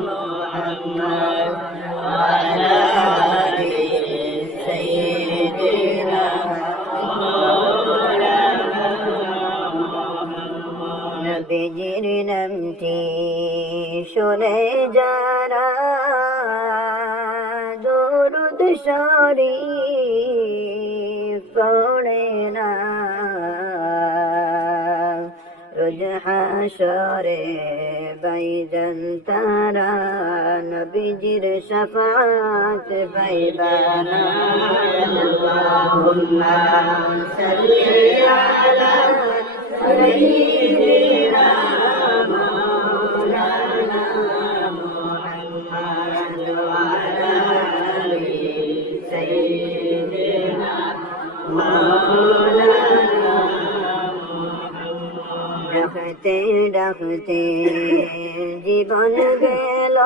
محمد وعلى آل سيدنا নবীজির নামটি শুনে যারা দরুদ শরীফ পড়ে না রোজ হাশরে বাইজান তারা নবীজির শাফাত পাইবানা আল্লাহুম্মা সাল্লি আলা سيدنا مولانا محمد وعلى آل سيدنا مولانا ডাকতে ডাকতে জীবন গেল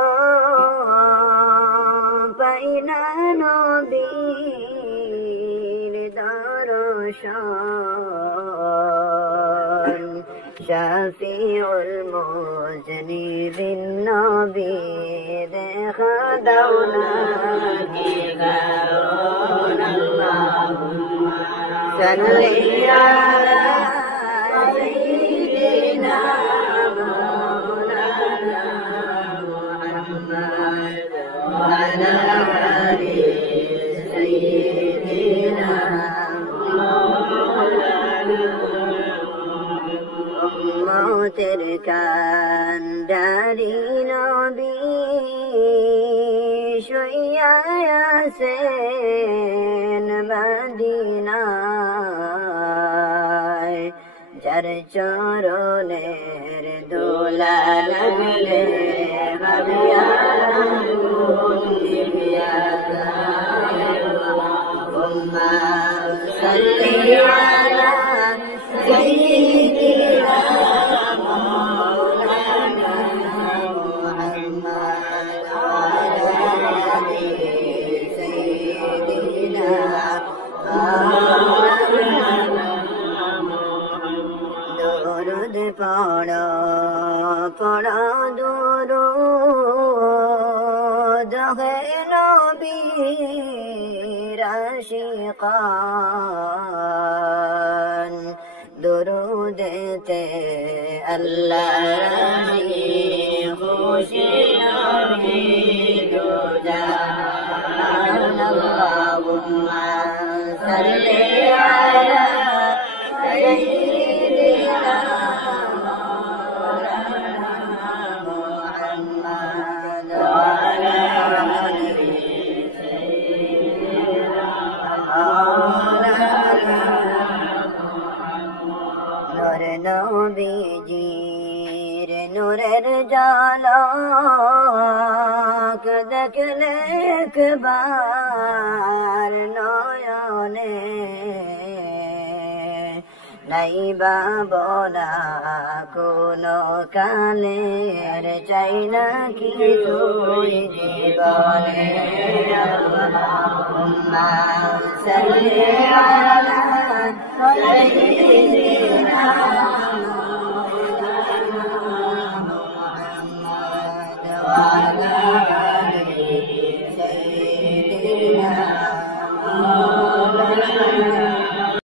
পাইনা নবীর দর্শন শাফিউল মুজনিবিন নবী দেখা দাও না কি কারণ আল্লাহুম্মা সাল্লি আলা সাইয়্যিদিনা মাওলানা মুহাম্মদ ওয়া আলা আলি সাইয়্যিদিনা মতের কান্ডারি নবী শুইয়া আছেন মদিনায় যার চরণের দোলা লাগলে ভাবিয়া আল্লাহুম্মা সাল্লি আলা সাইয়্যিদিনা দরুদ পড়ো পড়ো দরুদ হে নবীর আশিকান দরুদেতে আল্লাহ রাজি খুশি নবী দুজাহান আল্লাহুম্মা সাল্লি আলা সাইয়্যিদিনা মাওলানা মুহাম্মদ ওয়া আলা আলি সাইয়্যিদিনা মাওলানা নূর নবীজির নূরের ঝলক দেখলে একবার নয়নে নাইবা বলা কোনো কালের চাই না কিছুই জীবনে আল্লাহুম্মা সাল্লি আলা সাইয়্যিদিনা